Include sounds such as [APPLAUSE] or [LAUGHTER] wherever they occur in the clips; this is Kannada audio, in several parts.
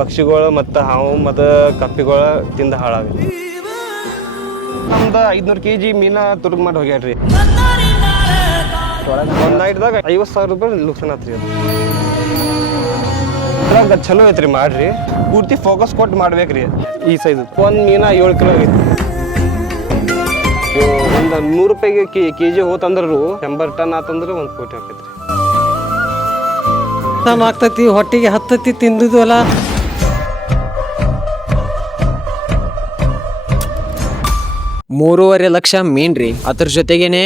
ಪಕ್ಷಿಗಳು ಮತ್ತು ಹಾವು ಮತ್ತು ಕಪ್ಪಿಗಳು ತಿಂದ ಹಾಳಾಗ ನಮ್ದು ಐದುನೂರು ಕೆ ಜಿ ಮೀನ ತುರ್ಗ್ ಮಾಡಿ ಹೋಗ್ಯಾಡ್ರಿ ಒಂದು ನೈಟ್ದಾಗ ಐವತ್ತು ಸಾವಿರ ರೂಪಾಯಿ ಲುಕ್ಸಾನ್ ಆತ್ರಿ ಅದು. ಅದ್ರಾಗ ಚಲೋ ಐತ್ರಿ ಮಾಡ್ರಿ. ಪೂರ್ತಿ ಫೋಕಸ್ ಕೊಟ್ಟು ಮಾಡ್ಬೇಕ್ರಿ. ಈ ಸೈಜ್ ಒಂದು ಮೀನ ಏಳು ಕಿಲೋ ಆಗೈತಿ. ಒಂದು ನೂರು ರೂಪಾಯಿಗೆ ಕೆ ಕೆ ಜಿ ಹೋತಂದ್ರೂ ಎಂಬರ್ ಟನ್ ಆತಂದ್ರೆ ಒಂದು ಕೋಟಿ ಆಕೈತ್ರಿ. ಆಗ್ತೈತಿ ಹೊಟ್ಟಿಗೆ ಹತ್ತತಿ ತಿಂದಿದ್ವಲ್ಲ. ಮೂರುವರೆ ಲಕ್ಷ ಮೀನ್ ರೀ ಅದ್ರ ಜೊತೆಗೇನೆ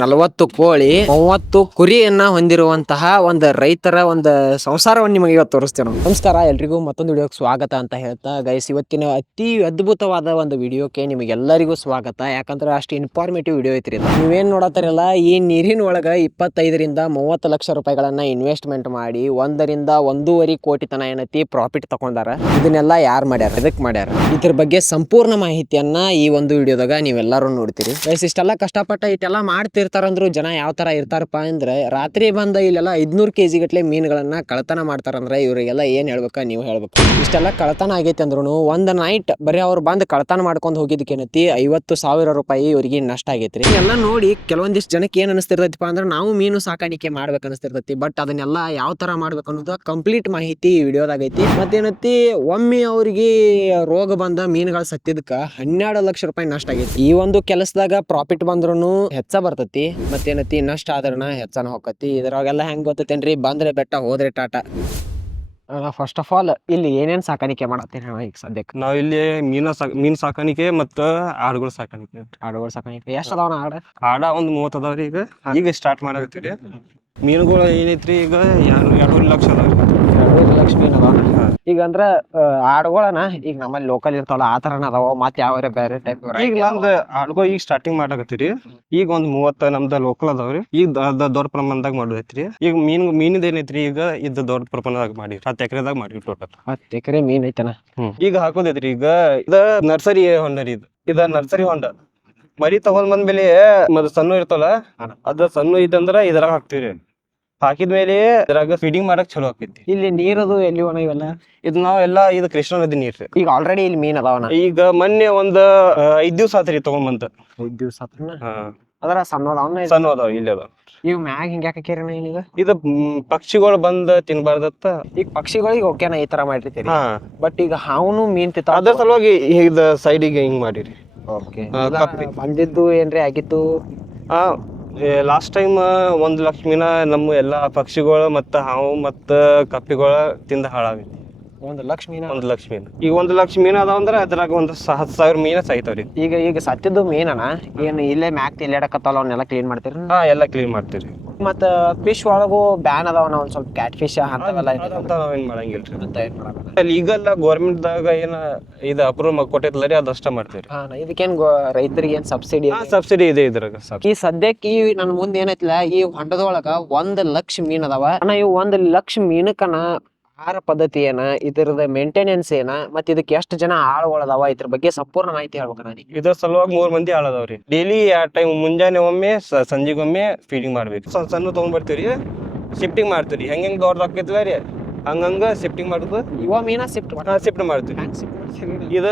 ನಲವತ್ತು ಕೋಳಿ, ಮೂವತ್ತು ಕುರಿಯನ್ನ ಹೊಂದಿರುವಂತಹ ಒಂದು ರೈತರ ಒಂದು ಸಂಸಾರವನ್ನು ನಿಮಗೆ ಇವತ್ತು ತೋರಿಸ್ತೇವೆ ನಮಸ್ಕಾರ, ಎಲ್ರಿಗೂ ಮತ್ತೊಂದು ವಿಡಿಯೋಗೆ ಸ್ವಾಗತ ಅಂತ ಹೇಳ್ತಾ ಗೈಸ್ ಇವತ್ತಿನ ಅತಿ ಅದ್ಭುತವಾದ ಒಂದು ವಿಡಿಯೋಕ್ಕೆ ನಿಮಗೆಲ್ಲರಿಗೂ ಸ್ವಾಗತ. ಯಾಕಂದ್ರೆ ಅಷ್ಟು ಇನ್ಫಾರ್ಮೇಟಿವ್ ವಿಡಿಯೋ ಐತ್ರಿ ನೀವೇನ್ ನೋಡತ್ತಾರಲ್ಲ ಈ ನೀರಿನ ಒಳಗ ಇಪ್ಪತ್ತೈದರಿಂದ ಮೂವತ್ತು ಲಕ್ಷ ರೂಪಾಯಿಗಳನ್ನ ಇನ್ವೆಸ್ಟ್ಮೆಂಟ್ ಮಾಡಿ, ಒಂದರಿಂದ ಒಂದೂವರೆ ಕೋಟಿ ತನ ಏನೈತಿ ಪ್ರಾಫಿಟ್ ತಗೊಂಡಾರ. ಇದನ್ನೆಲ್ಲ ಯಾರು ಮಾಡ್ಯಾರ? ಇದಕ್ಕೆ ಮಾಡ್ಯಾರ? ಇದ್ರ ಬಗ್ಗೆ ಸಂಪೂರ್ಣ ಮಾಹಿತಿಯನ್ನ ಈ ಒಂದು ವಿಡಿಯೋದಾಗ ನೀವೆಲ್ಲರೂ ನೋಡ್ತೀರಿ. ಗೈಸ್ ಇಷ್ಟೆಲ್ಲ ಕಷ್ಟಪಟ್ಟ ಇಷ್ಟೆಲ್ಲ ಮಾಡ್ತಿರ್ತಾರಂದ್ರು ಜನ ಯಾವ ತರ ಇರ್ತಾರಪ್ಪ ಅಂದ್ರೆ, ರಾತ್ರಿ ಬಂದ ಇಲ್ಲೆಲ್ಲ ಐದ್ನೂರು ಕೆ ಜಿ ಮೀನುಗಳನ್ನು ಕಳತನ ಮಾಡ್ತಾರಂದ್ರೆ ಇವರಿಗೆಲ್ಲ ಏನು ಹೇಳ್ಬೇಕ ನೀವು ಹೇಳ್ಬೇಕು. ಇಷ್ಟೆಲ್ಲ ಕಳತನ ಆಗೈತಿ ಅಂದ್ರೂ ಒಂದು ನೈಟ್ ಬರೀ ಅವ್ರು ಬಂದು ಕಳತನ ಮಾಡ್ಕೊಂಡು ಹೋಗಿದ್ದಕ್ಕೇನತಿ ಐವತ್ತು ಸಾವಿರ ರೂಪಾಯಿ ಇವರಿಗೆ ನಷ್ಟ ಆಗೈತ್ರಿ. ಎಲ್ಲ ನೋಡಿ ಕೆಲವೊಂದಿಷ್ಟು ಜನಕ್ಕೆ ಏನು ಅನಿಸ್ತಿರ್ತೈತಿಪ್ಪ ಅಂದ್ರೆ ನಾವು ಮೀನು ಸಾಕಾಣಿಕೆ ಮಾಡ್ಬೇಕು ಅನಿಸ್ತಿರ್ತೈತಿ ಬಟ್ ಅದನ್ನೆಲ್ಲ ಯಾವ ತರ ಮಾಡ್ಬೇಕು ಅನ್ನೋದು ಕಂಪ್ಲೀಟ್ ಮಾಹಿತಿ ಈ ವಿಡಿಯೋದಾಗೈತಿ ಮತ್ತೇನತಿ ಒಮ್ಮೆ ಅವ್ರಿಗೆ ರೋಗ ಬಂದ ಮೀನುಗಳು ಸತ್ತಿದ್ದಕ್ಕೆ ಹನ್ನೆರಡು ಲಕ್ಷ ರೂಪಾಯಿ ನಷ್ಟ ಆಗೈತಿ. ಈ ಒಂದು ಕೆಲಸದಾಗ ಪ್ರಾಫಿಟ್ ಬಂದ್ರು ಹೆಚ್ಚ ಬರ್ತತಿ ಮತ್ತೇನತಿ ನಷ್ಟ ಆದ್ರನ ಹೆಚ್ಚನ ಹೋಗತಿ ಇದ್ರಾಗೆಲ್ಲ ಹೆಂಗ್ ಗೊತ್ತೈತೇನ್ರಿ? ಬಂದ್ರೆ ಬೆಟ್ಟ ಹೋದ್ರೆ ಟಾಟ. ಫಸ್ಟ್ ಆಫ್ ಆಲ್ ಇಲ್ಲಿ ಏನೇನ್ ಸಾಕಾಣಿಕೆ ಮಾಡತ್ತೀನಿ ಈಗ ಸದ್ಯಕ್ಕೆ? ನಾವು ಇಲ್ಲಿ ಮೀನ ಸಾಕ್ ಮೀನ್ ಸಾಕಾಣಿಕೆ ಮತ್ತು ಆಡುಗಳು ಸಾಕಾಣಿಕೆ. ಆಡುಗಳ ಸಾಕಾಣಿಕೆ. ಎಷ್ಟು ಅದಾವ ಆಡ ಆಡ ಒಂದು ಮೂವತ್ತು ಅದಾವ್ರಿ ಈಗ. ಈಗ ಸ್ಟಾರ್ಟ್ ಮಾಡಕತ್ತೀರಿ. ಮೀನುಗಳು ಏನೈತ್ರಿ ಈಗ? ಎರಡು ಎರಡೂವರೆ ಲಕ್ಷ ಅದ ಎರಡೂವರೆ ಲಕ್ಷ ಮೀನು ಅದಾವ ಈಗ ಅಂದ್ರ ಆಡುಗಳನ ಈಗ ನಮ್ಮಲ್ಲಿ ಲೋಕಲ್ ಇರ್ತಾವಲ್ಲ ಆ ತರನ ಅದಾವ ಮತ್ತೆ ಯಾವ ಬೇರೆ ಟೈಪ್ ಈಗ ನಮ್ದು ಆಡುಗಳು ಈಗ ಸ್ಟಾರ್ಟಿಂಗ್ ಮಾಡಕತ್ತೀರಿ. ಈಗ ಒಂದ್ ಮೂವತ್ತ ನಮ್ದ ಲೋಕಲ್ ಅದಾವ್ರಿ ಈಗ ದೊಡ್ಡ ಪ್ರಮಾಣದಾಗ ಮಾಡೋದೈತ್ರಿ ಈಗ ಮೀನ್ ಮೀನಿದ ಏನೈತ್ರಿ ಈಗ? ಇದ್ದ ದೊಡ್ಡ ಪ್ರಮಾಣದಾಗ ಮಾಡಿ ಹತ್ತು ಎಕರೆದಾಗ ಮಾಡಿ ಟೋಟಲ್ ಹತ್ತು ಎಕರೆ ಮೀನ್ ಐತನ? ಈಗ ಹಾಕೋದೈತ್ರಿ ಈಗ ಇದ ನರ್ಸರಿ ಹೊಂಡ ರೀ ಇದು. ಇದ ನರ್ಸರಿ ಹೊಂಡ. ಮರಿ ತಗೊಂಡ್ ಬಂದ್ಮೇಲೆ ಮದ್ ಸಣ್ಣ ಇರ್ತಲ್ಲ ಅದ ಸಣ್ಣ ಇದಂದ್ರ ಇದ್ರಾಗ ಹಾಕ್ತಿವ್ರಿ ಹಾಕಿದ್ಮೇಲೆ ಇದ್ರಾಗ ಫೀಡಿಂಗ್ ಮಾಡಕ್ ಚಲೋ ಆಕೈತಿ. ಇಲ್ಲಿ ನೀರದು ಎಲ್ಲಿ ಒಣ ಇವೆಲ್ಲ? ಇದು ನಾವೆಲ್ಲ ಇದು ಕೃಷ್ಣ ನದಿ ನೀರ್. ಈಗ ಆಲ್ರೆಡಿ ಇಲ್ಲಿ ಮೀನ್ ಅದಾವನ ಈಗ ಮೊನ್ನೆ ಒಂದ್ ಐದ್ ದಿವ್ಸ ಆತ್ರಿ ತಗೊಂಡ್ ಬಂತ ಐದ್ ದಿವ್ಸ ಅದರ ಹಾ. ಅದ್ರ ಸಣ್ಣ ಸಣ್ಣ ಅದಾವ ಇಲ್ಲಿ ಅದಾವ. ಈಗ ಮ್ಯಾಗ ಹಿಂಗ ಹಾಕಿರಿ ಈಗ? ಇದು ಪಕ್ಷಿಗಳು ಬಂದ್ ತಿನ್ಬಾರ್ದತ್ತ. ಈಗ ಪಕ್ಷಿಗಳಿಗೆ ಓಕೆನಾ ಈ ತರ ಮಾಡಿರ್ತೀರಿ. ಹಾ. ಬಟ್ ಈಗ ಹಾವುನು ಮೀನ್ ತಿತ್ತ ಅದ್ರ ಸಲುವಾಗಿ ಈಗ ಸೈಡಿಗೆ ಹಿಂಗ್ ಮಾಡಿರಿ. ಓಕೆ ಆ, ಕಪ್ಪಿ. ಬಂದಿದ್ದು ಏನ್ರಿ ಆಗಿತ್ತು ಹಾ ಲಾಸ್ಟ್ ಟೈಮ್ ಒಂದ್ ಲಕ್ಷ ಮೀನ ನಮ್ಮ ಎಲ್ಲಾ ಪಕ್ಷಿಗಳು ಮತ್ತ ಹಾವು ಮತ್ತ ಕಪ್ಪಿಗಳ ತಿಂದ ಹಾಳಾಗೈತಿ. ಒಂದು ಲಕ್ಷ ಮೀನ? ಒಂದು ಲಕ್ಷ ಮೀನು. ಈಗ ಒಂದು ಲಕ್ಷ ಮೀನು ಅದಾವ ಅಂದ್ರೆ ಅದ್ರಾಗ ಒಂದು ಸ- ಹತ್ತ್ ಸಾವಿರ ಮೀನ ಸಾಯ್ತಾವ್ರಿ ಈಗ ಈಗ ಸತ್ತಿದ್ದು ಮೀನನ ಏನು ಇಲ್ಲೇ ಮ್ಯಾಕ್ ತಿಲ್ಲಾಡಕತ್ತಲ್ಲ ಅವನ್ನೆಲ್ಲ ಕ್ಲೀನ್ ಮಾಡ್ತೀರಿ? ಹಾ ಎಲ್ಲ ಕ್ಲೀನ್ ಮಾಡ್ತೀರಿ ಮತ್ತ ಫಿಶ್ ಒಳಗು ಬ್ಯಾನ್ ಅದಾವನ ಒಂದ್ ಸ್ವಲ್ಪ ಕ್ಯಾಟ್ ಫಿಶ್ ಅಂತವೆಲ್ಲ ನಾವೇನ್ ಮಾಡಂಗಿಲ್ರಿ. ಅಂತ ಏನ್ ಮಾಡಲ್ಲ. ಅಲ್ಲಿ ಈಗೆಲ್ಲ ಗೌರ್ಮೆಂಟ್ ದಾಗ ಏನ ಇದು ಅಪ್ರೂವ್ ಕೊಟ್ಟೈತಲ್ಲ ಅದಷ್ಟ ಮಾಡ್ತೀರಿ ಇದಕ್ಕೇನ್ ರೈತರಿಗೆ ಏನ್ ಸಬ್ಸಿಡಿ ಹಾ ಸಬ್ಸಿಡಿ ಇದೆ ಇದ್ರಾಗ ಈ ಸದ್ಯಕ್ಕೆ ಈ ನನ್ ಮುಂದೆ ಏನೈತಿಲ್ಲ ಈ ಹೊಂಡದೊಳಗ ಒಂದ್ ಲಕ್ಷ ಮೀನ್ ಅದಾವ. ಅಣ್ಣ ಈ ಒಂದ್ ಲಕ್ಷ ಮೀನಕ್ಕನ ಆಹಾರ ಪದ್ಧತಿ ಏನ ಇದ್ರದ ಮೇಂಟೆನೆನ್ಸ್ ಏನ ಮತ್ ಇದಕ್ಕೆ ಎಷ್ಟು ಜನ ಆಳುಗಳದಾವ ಇದ್ರ ಬಗ್ಗೆ ಸಂಪೂರ್ಣ ಮಾಹಿತಿ ಹೇಳ್ಬೇಕ ನಾನು ಇದ್ರ ಸಲುವಾಗಿ ಮೂರ್ ಮಂದಿ ಆಳದವ್ರಿ. ಡೈಲಿ ಆ ಟೈಮ್ ಮುಂಜಾನೆ ಒಮ್ಮೆ ಸಂಜೆಗೊಮ್ಮೆ ಫೀಡಿಂಗ್ ಮಾಡ್ಬೇಕು ಸಣ್ಣ ಸಣ್ಣ ತಗೊಂಡ್ ಬರ್ತೀವ್ರಿ ಶಿಫ್ಟಿಂಗ್ ಮಾಡ್ತೀವಿ ಹೆಂಗ್ ಹೆಂಗ್ ದೊಡ್ಡ ಆಕೈತಿಲ್ಲ ರೀ ಹಂಗಂಗ ಶಿಫ್ಟಿಂಗ್ ಮಾಡುದು. ಇವ ಮೀನ ಶಿಫ್ಟ್ ಶಿಫ್ಟ್ ಮಾಡ್ತೀವಿ. ಇದ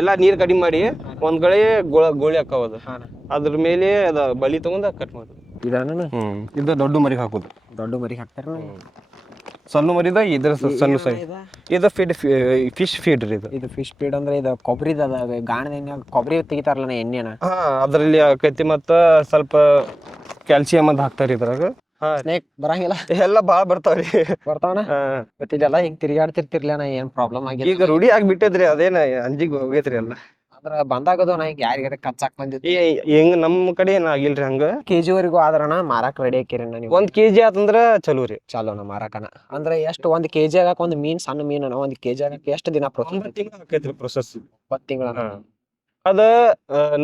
ಎಲ್ಲಾ ನೀರ್ ಕಡಿಮೆ ಮಾಡಿ ಒಂದ್ ಕಡೆ ಗೋಳ ಗೋಳಿ ಹಾಕೋದು ಅದ್ರ ಮೇಲೆ ಅದ ಬಲಿ ತಗೊಂಡ ಕಟ್ ಮಾಡೋದು. ಇದನ್ನ? ಇದು ದೊಡ್ಡ ಮರಿಗೆ ಹಾಕೋದು. ದೊಡ್ಡ ಮರಿ ಹಾಕ್ತಾರ ಸಣ್ಣ ಮರಿದ ಇದ್ರ ಸಣ್ಣ ಸೈ ಇದು. ಫೀಡ್ ಫಿಶ್ ಫೀಡ್ ರೀ ಇದು. ಇದು ಫಿಶ್ ಫೀಡ್ ಅಂದ್ರೆ ಇದು ಕೊಬ್ಬರಿದ ಅದ ಗಾಣದ ಎಣ್ಣೆ ಕೊಬ್ಬರಿ ತೆಗಿತಾರಲ್ಲ ಎಣ್ಣೆನ? ಹಾ ಅದರಲ್ಲಿ ಆಕೈತಿ ಮತ್ತ ಸ್ವಲ್ಪ ಕ್ಯಾಲ್ಸಿಯಂ ಅಂತ ಹಾಕ್ತಾರ ಇದ್ರಾಗ. ಸ್ನೇಕ್ ಬರಂಗಿಲ್ಲ? ಎಲ್ಲ ಬಾಳ ಬರ್ತಾವ್ರಿ. ಬರ್ತಾವನ? ಇದೆಲ್ಲ ಹಿಂಗ್ ತಿರ್ಗಾಡ್ತಿರ್ತಿರ್ಲ ಏನ್ ಪ್ರಾಬ್ಲಮ್ ಆಗಿ ಈಗ ರೂಢಿ ಆಗ್ಬಿಟ್ಟದ್ರಿ ಅದೇನ ಅಂಜಿಗೆ ಹೋಗೈತ್ರಿ ಎಲ್ಲ. ಅಂದ್ರ ಬಂದಾಗದು ನಾ ಈಗ ಯಾರಿಗಾರ ಕಚ್ಚಾಕ್ ಬಂದಿತ್ತು ಹೆಂಗ್ ನಮ್ಮ ಕಡೆ ಏನ್ ಆಗಿಲ್ರಿ ಹಂಗ? ಕೆಜಿ ವರೆಗೂ ಆದ್ರಣ ಮಾರಾಕ್ ರೆಡಿ ಹಾಕಿರಿ ನೀವು? ಒಂದ್ ಕೆಜಿ ಆತಂದ್ರ ಚಲೋ ರೀ. ಚಾಲೋನ ಮಾರಾಕನ. ಅಂದ್ರ ಎಷ್ಟು ಒಂದ್ ಕೆಜಿ ಆಗಾಕ ಒಂದ್ ಮೀನ್ ಸಣ್ಣ ಮೀನ್ ಒಂದ್ ಕೆಜಿ ಆಗಾಕ ಎಷ್ಟ್ ದಿನ ಪ್ರೊಸೆಸ್ ಒಂಬತ್ತು ತಿಂಗಳ ಆಕೈತ್ರಿ ಪ್ರೊಸೆಸ್ ತಿಂಗಳ ಅದ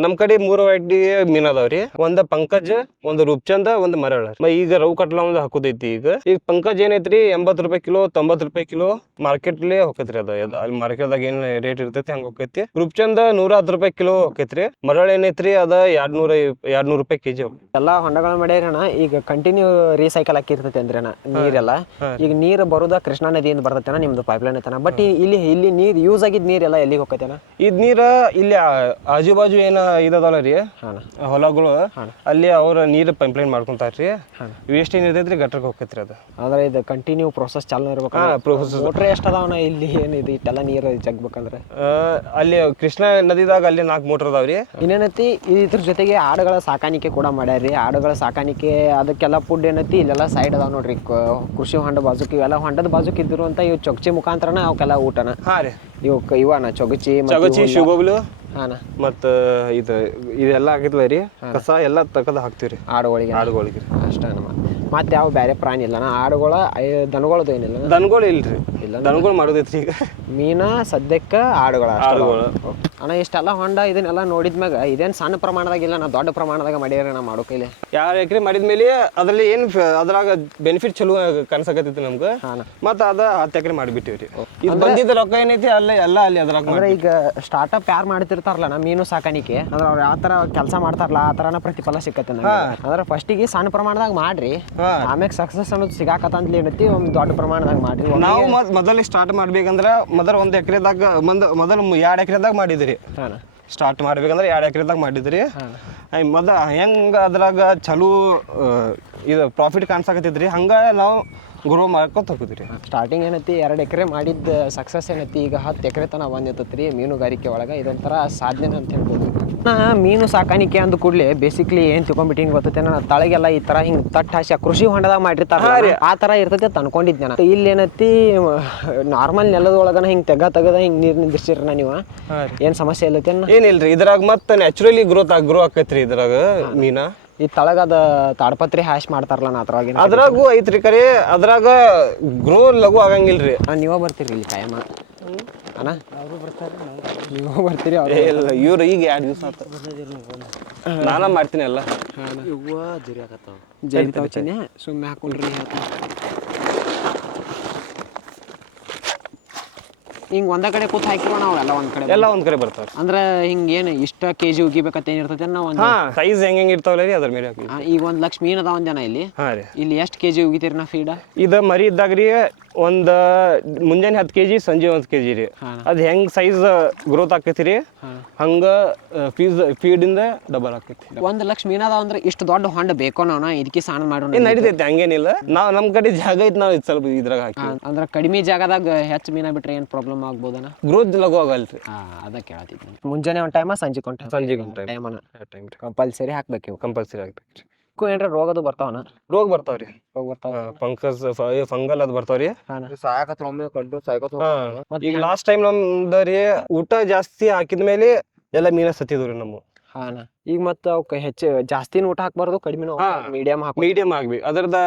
ನಮ್ ಕಡೆ ಮೂರು ವೈಟಿ ಮೀನ್ ಅದಾವ್ರಿ ಒಂದ್ ಪಂಕಜ್ ಒಂದ್ ರೂಪಚಂದ ಒಂದ್ ಮರಳ ಈಗ ರವ್ ಕಟ್ಲ ಒಂದ್ ಹಾಕುದೈತಿ ಈಗ. ಈಗ ಪಂಕಜ್ ಏನೈತ್ರಿ ಎಂಬತ್ ರೂಪಾಯಿ ಕಿಲೋ ತೊಂಬತ್ ರೂಪಾಯಿ ಕಿಲೋ ಮಾರ್ಕೆಟ್ ಲೇ ಹೋಗೈತ್ರಿ ಅದ ಅಲ್ಲಿ ಮಾರ್ಕೆಟ್ ದಾಗ ಏನ್ ರೇಟ್ ಇರ್ತೈತಿ ಹಂಗ ಹೋಗೈತಿ ರೂಪ್ಚಂದ ನೂರ ಹತ್ತು ರೂಪಾಯಿ ಕಿಲೋ ಹೋಗೈತ್ರಿ ಮರಳ ಏನೈತ್ರಿ ಅದ ಎರಡ್ ನೂರ ಎರಡ್ ನೂರ್ ರೂಪಾಯಿ ಕೆಜಿ ಎಲ್ಲಾ ಹೊಂಡಗಳ ಮಾಡ್ಯಾರಣ ಈಗ ಕಂಟಿನ್ಯೂ ರೀಸೈಕಲ್ ಆಕಿರ್ತೈತಿ ಅಂದ್ರೆ ನೀರೆಲ್ಲ. ಈಗ ನೀರ್ ಬರೋದ ಕೃಷ್ಣಾ ನದಿಯಿಂದ ಬರ್ತೈತೆ ನಿಮ್ದು ಪೈಪ್ ಲೈನ್ ಐತನ ಬಟ್ ಇಲ್ಲಿ ಇಲ್ಲಿ ನೀರ್ ಯೂಸ್ ಆಗಿದ್ ನೀರೆಲ್ಲ ಎಲ್ಲಿಗೆ ಹೋಗತ್ತೇನ ಇದ್ ನೀರ ಇಲ್ಲಿ ಆಜು ಬಾಜು ಏನ ಇದಾವಲ್ಲ ರೀ? ಹೊಲಗಳು. ಅಲ್ಲಿ ಅವ್ರ ನೀರ್ ಪೈಪ್ಲೈನ್ ಮಾಡ್ಕೊಂತಾರ್ರಿ ವೇಸ್ಟ್ ಏನ್ ಇರ್ತೈತ್ರಿ ಗಟ್ರಕ್ ಹೋಗ್ತೈತ್ರಿ ಅದು? ಆದ್ರೆ ಇದು ಕಂಟಿನ್ಯೂ ಪ್ರೊಸೆಸ್ ಚಾಲು ಹಾ ಇರ್ಬೇಕು ಪ್ರೊಸೆಸ್ ಮೋಟ್ರ್ ಎಷ್ಟು ಅದಾವಣ ಇಲ್ಲಿ? ಏನಿದೆ ಇಟ್ಟೆಲ್ಲ ನೀರು ಜಗ್ಬೇಕಂದ್ರೆ? ಅಲ್ಲಿ ಕೃಷ್ಣ ನದಿದಾಗ ಅಲ್ಲಿ ನಾಲ್ಕು ಮೋಟರ್ ರೀ. ಇನ್ನೇನೈತಿ ಇದ್ರ ಜೊತೆಗೆ ಆಡುಗಳ ಸಾಕಾಣಿಕೆ ಕೂಡ ಮಾಡ್ಯಾರ್ರಿ. ಆಡುಗಳ ಸಾಕಾಣಿಕೆ ಅದಕ್ಕೆಲ್ಲ ಫುಡ್ ಏನೈತಿ ಇಲ್ಲೆಲ್ಲ ಸೈಡ್ ಅದಾವ ನೋಡ್ರಿ. ಕೃಷಿ ಹೊಂಡ ಬಾಜುಕ್ ಇವೆಲ್ಲ ಹೊಂಡದ ಬಾಜುಕ್ ಅಂತ ಇವು ಚೊಕ್ಚಿ ಮುಖಾಂತರನ ಅವಕ್ಕೆಲ್ಲ ಊಟನ. ಹಾ ರೀ. ಇವ್ ಇವನ ಚೊಗಚಿ ಚಗಚಿ ಹಾನ ಮತ್ತ ಇದು ಇದೆಲ್ಲ ಆಗಿದ್ಲ ರೀ ಕಸ ಎಲ್ಲ ತಕದ ಹಾಕ್ತಿವ್ರಿ. ಆಡುಗಳಿಗೆ. ಆಡುಗಳಿಗೆ. ಅಷ್ಟೇ ಮತ್ತೆ ಯಾವ ಬೇರೆ ಪ್ರಾಣಿ ಇಲ್ಲನ ಆಡುಗಳ ಐ- ದನಗಳದು ಏನಿಲ್ಲ. ದನಗಳು ಇಲ್ರಿ. ದನಗಳು ಮಾಡೋದೈತ್ರಿ ಈಗ. ಮೀನ ಸದ್ಯಕ್ಕೆ ಆಡುಗಳ ಆಡುಗಳು. ಅಣ್ಣ ಇಷ್ಟೆಲ್ಲ ಹೊಂಡ ಇದನ್ನೆಲ್ಲ ನೋಡಿದ್ಮ್ಯಾಗ ಇದೇನು ಸಣ್ಣ ಪ್ರಮಾಣದಾಗ ಇಲ್ಲ ನಾ ದೊಡ್ಡ ಪ್ರಮಾಣದಾಗ ಮಾಡ್ಯಾರ ನಾ ಮಾಡೋ ಕೈಲಿ. ಯಾರು ಎಕರೆ ಮಾಡಿದ್ಮೇಲೆ ಅದ್ರಲ್ಲಿ ಏನು ಅದ್ರಾಗ ಬೆನಿಫಿಟ್ ಚಲೋ ಕನ್ಸಕತ್ತೈತಿ ನಮ್ಗೆ. ಮತ್ತೆ ಮತ್ತ ಅದ ಹತ್ತು ಎಕರೆ ಮಾಡಿಬಿಟ್ಟಿವ್ರಿ ಇದು ಬಂದಿದ್ದ ರೊಕ್ಕ ಏನೈತಿ ಅಲ್ಲ ಎಲ್ಲ ಅಲ್ಲಿ ಅದ್ರಾಗ ಅಂದ್ರೆ ಈಗ ಸ್ಟಾರ್ಟಪ್ ಯಾರು ಮಾಡ್ತಿರ್ತಾರಲ್ಲ ನಾ ಮೀನು ಸಾಕಾಣಿಕೆ ಅಂದ್ರೆ ಅವ್ರು ಯಾವ ತರ ಕೆಲಸ ಮಾಡ್ತಾರಲ್ಲ ಆ ಥರನ ಪ್ರತಿಫಲ ಸಿಕ್ಕತ್ತೆ ನಮ್ಗೆ. ಅಂದ್ರೆ ಫಸ್ಟಿಗೆ ಸಣ್ಣ ಪ್ರಮಾಣದಾಗ ಮಾಡ್ರಿ. ಆಮ್ಯಾಗ ಸಕ್ಸಸ್ ಅನ್ನೋದು ಸಿಗಾಕತ್ತಂತ ಏನೈತಿ ಒಂದು ದೊಡ್ಡ ಪ್ರಮಾಣದಾಗ ಮಾಡಿ ನಾವು ಮೊದ್ ಮೊದಲು ಸ್ಟಾರ್ಟ್ ಮಾಡ್ಬೇಕಂದ್ರೆ ಮೊದಲ ಒಂದು ಎಕರೆದಾಗ ಮಂದ್ ಮೊದಲು ಎರಡು ಎಕರೆದಾಗ ಮಾಡಿದ್ರಿ. ಸ್ಟಾರ್ಟ್ ಮಾಡ್ಬೇಕಂದ್ರೆ ಎರಡು ಎಕರೆದಾಗ ಮಾಡಿದ್ರಿ. ಮದ ಹೆಂಗ ಅದ್ರಾಗ ಚಲೋ ಇದು ಪ್ರಾಫಿಟ್ ಕಾಣ್ಸಕತ್ತೈತ್ರಿ ಹಂಗೆ ನಾವು ಗ್ರೋ ಮಾಡ್ಕೊತ ಹೋಗಿದ್ರಿ. ಸ್ಟಾರ್ಟಿಂಗ್ ಏನೈತಿ ಎರಡು ಎಕರೆ ಮಾಡಿದ್ದ ಸಕ್ಸಸ್ ಏನೈತಿ ಈಗ ಹತ್ತು ಎಕರೆ ತನಕ ಬಂದಿರ್ತೈತಿ ಮೀನುಗಾರಿಕೆ ಒಳಗೆ ಇದೊಂಥರ ಸಾಧನೆ ಅಂತ ಹೇಳ್ಬೋದು. ನಾ ಮೀನು ಸಾಕಾಣಿಕೆ ಅಂದ ಕೂಡಲೇ ಬೇಸಿಕ್ಲಿ ಏನು ತಿಳ್ಕೊಂಬಿಟ್ಟಿನಿ ಗೊತ್ತೈತೆ ನಾನು ತಳಗೆಲ್ಲ ಈ ತರ ಹಿಂಗ ತಟ್ಟ ಹಾಸ್ಯ ಕೃಷಿ ಹೊಂಡದಾಗ ಮಾಡಿರ್ತಾರ ಆ ತರ ಇರ್ತೈತೆ ಅಂತ ಅನ್ಕೊಂಡಿದ್ದೆ ನಾನು. ಇಲ್ಲಿ ಏನೈತಿ ನಾರ್ಮಲ್ ನೆಲದೊಳಗನ ಹಿಂಗೆ ತೆಗ ತೆಗದ ಹಿಂಗ ನೀರು ನಿಂದಿರ್ಸಿರ ನೀವು? ಏನ್ ಸಮಸ್ಯೆ ಇಲ್ಲತ್ತೆ ಏನಿಲ್ರಿ ಇದ್ರಾಗ ಮತ್ತೆ ನ್ಯಾಚುರಲಿ ಗ್ರೋತ್ ಗ್ರೋ ಆಕೈತ್ರಿ ಇದ್ರಾಗ ಮೀನಾ. ಈ ತಳಗದ ತಾಡ್ಪತ್ರಿ ಹ್ಯಾಶ್ ಮಾಡ್ತಾರಲ್ಲ ನಾ ಅದ್ರಾಗ ಅದ್ರಾಗೂ ಐತ್ರಿ ಕರೆ ಅದ್ರಾಗ ಗ್ರೋ ಲಘು ಆಗಂಗಿಲ್ರಿ. ನೀವ ಬರ್ತೀರಿ ಇಲ್ಲಿ ಕಾಯಮ್ಮ ಅಣ್ಣ ಅವರು ಬರ್ತಾರೆ ನೀವು ಬರ್ತೀರಿ ಅವ್ರು ಇಲ್ಲ ಇವ್ರು ಈಗ ಎರಡು ದಿವಸ ಆತ. ನಾನ ಮಾಡ್ತೀನಿ ಎಲ್ಲ. ಜೈಲ್ ತಗೋತೀನಿ ಸುಮ್ಮನೆ ಹಾಕೊಂಡ್ರಿ ಹಿಂಗೆ ಒಂದ ಕಡೆ ಕೂತ್ ಹಾಕಿರೋ ನಾವು ಎಲ್ಲ ಒಂದ್ ಕಡೆ ಎಲ್ಲ ಒಂದ್ ಕಡೆ ಬರ್ತಾವ ಅಂದ್ರೆ ಹಿಂಗೆ ಏನು ಇಷ್ಟ ಕೆ ಜಿ ಉಗಿಬೇಕಂತ ಏನಿರ್ತೈತೆ ನಾವು ಒಂದು ಸೈಜ್ ಹೆಂಗ್ ಹೆಂಗ್ ಇರ್ತಾವಲ್ಲ ರೀ ಅದ್ರ ಮೇಲೆ ಹಾಕಿ. ಈಗ ಒಂದ್ ಲಕ್ಷ ಮೀನ್ ಅದಾವ ಒಂದ್ ಜನ ಇಲ್ಲಿ. ಹಾ ರೀ. ಇಲ್ಲಿ ಎಷ್ಟು ಕೆಜಿ ಉಗಿತೀರಿ ನಾ ಫೀಡ ಇದು ಮರಿ ಇದ್ದಾಗ್ರಿ ಒಂದ್ ಮುಂಜಾನೆ ಹತ್ತು ಕೆಜಿ ಸಂಜೆ ಒಂದ್ ಕೆಜಿ ರೀ. ಅದು ಹೆಂಗ್ ಸೈಜ್ ಗ್ರೋತ್ ಆಕೈತಿ ರೀ? ಹಂಗ ಫೀಸ್ ಫೀಡ್ ಇಂದ ಡಬಲ್ ಆಕೈತಿ. ಒಂದ್ ಲಕ್ಷ ಮೀನು ಅದಾವ ಅಂದ್ರೆ ಇಷ್ಟು ದೊಡ್ಡ ಹೊಂಡ ಬೇಕೋ ನಾವು ಇದಕ್ಕೆ ಸ್ನಾನ ಮಾಡೋಣ ನಡೀತೈತಿ ಹಂಗೇನಿಲ್ಲ. ನಾವ್ ನಮ್ ಕಡೆ ಜಾಗ ಐತಿ ನಾವ್ ಇದ್ ಸ್ವಲ್ಪ ಇದ್ರಾಗ ಹಾಕಿ ಅಂದ್ರೆ ಕಡಿಮೆ ಜಾಗದಾಗ ಹೆಚ್ಚು ಮೀನ ಬಿಟ್ರೆ ಏನು ಪ್ರಾಬ್ಲಮ್ ಆಗ್ಬೋದನ? ಗ್ರೋತ್ ಲಘು ಆಗಲ್ರಿ ರೀ. ಅದಕ್ಕೆ ಕೇಳತ್ತಿದ್ದೆ ಮುಂಜಾನೆ ಒಂದು ಟೈಮ ಸಂಜೆ ಒಂದು ಟೈಮ್ ಟೈಮ್ ಕಂಪಲ್ಸರಿ ಹಾಕ್ಬೇಕು ಕಂಪಲ್ಸರಿ ಹಾಕ್ಬೇಕು ಏನ್ರ ರೋಗದು ಬರ್ತಾವನ? ರೋಗ ಬರ್ತಾವ್ರಿ. ರೋಗ ಬರ್ತಾವ? ಫಂಕಸ್ ಫಂಗಲ್ ಅದ್ ಬರ್ತಾವ್ರಿ. ಸಾಯಕತ್ರ ಒಮ್ಮೆ ಕಂಡು ಸಾಯಕತ್ರ. ಈಗ ಲಾಸ್ಟ್ ಟೈಮ್ ನಮ್ದ ರೀ ಊಟ ಜಾಸ್ತಿ ಹಾಕಿದ್ಮೇಲೆ ಎಲ್ಲ ಮೀನ ಸತ್ತಿದ್ರಿ ನಮ್ಮ. ಹಾನ ಈಗ ಮತ್ತ ಅವಕ್ಕೆ ಹೆಚ್ಚು ಜಾಸ್ತಿನ ಊಟ ಹಾಕ್ಬಾರ್ದು ಕಡಿಮೆ. ಮೀಡಿಯಂ ಹಾಕ್ ಮೀಡಿಯಂ ಹಾಕ್ಬೇಕು. ಅದ್ರದ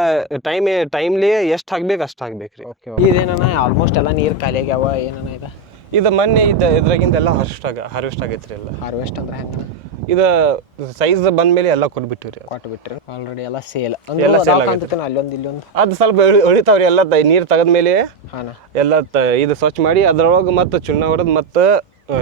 ಟೈಮ್ ಟೈಮ್ಲಿ ಎಷ್ಟ್ ಹಾಕ್ಬೇಕು ಅಷ್ಟ್ ಹಾಕ್ಬೇಕ್ರಿ. ಇದೇನ ಆಲ್ಮೋಸ್ಟ್ ಎಲ್ಲ ನೀರು ಖಾಲಿ ಆಗ್ಯಾವ ಏನನ ಇದ? ಇದು ಮೊನ್ನೆ ಇದ ಇದ್ರಾಗಿಂದ ಎಲ್ಲ ಹಾರ್ವೆಸ್ಟ್ ಆಗ ಹಾರ್ವೆಸ್ಟ್ ಆಗೈತ್ರಿ ಎಲ್ಲ. ಹಾರ್ವೆಸ್ಟ್ ಅಂದ್ರೆ ಹೆಂಗ ಇದ ಸೈಜ್ ಬಂದ್ಮೇಲೆ ಎಲ್ಲ ಕೊಟ್ಬಿಟ್ಟಿವ್ರಿ ಕೊಟ್ಟು ಬಿಟ್ರಿ ಆಲ್ರೆಡಿ ಎಲ್ಲ ಸೇಲ್ ಎಲ್ಲ sale ಆಗೈತೆ. ಅಲ್ಲೊಂದು ಇಲ್ಲೊಂದು? ಅದು ಸ್ವಲ್ಪ ಹೊಳಿತಾವ್ರಿ ಎಲ್ಲ ನೀರು ತೆಗದ್ಮೇಲೆ ಹಾನ. ಎಲ್ಲ ತ- ಇದು ಸ್ವಚ್ಛ ಮಾಡಿ ಅದ್ರೊಳಗೆ ಮತ್ತು ಚುನ್ನ ಹೊಡೆದ್ ಮತ್ತು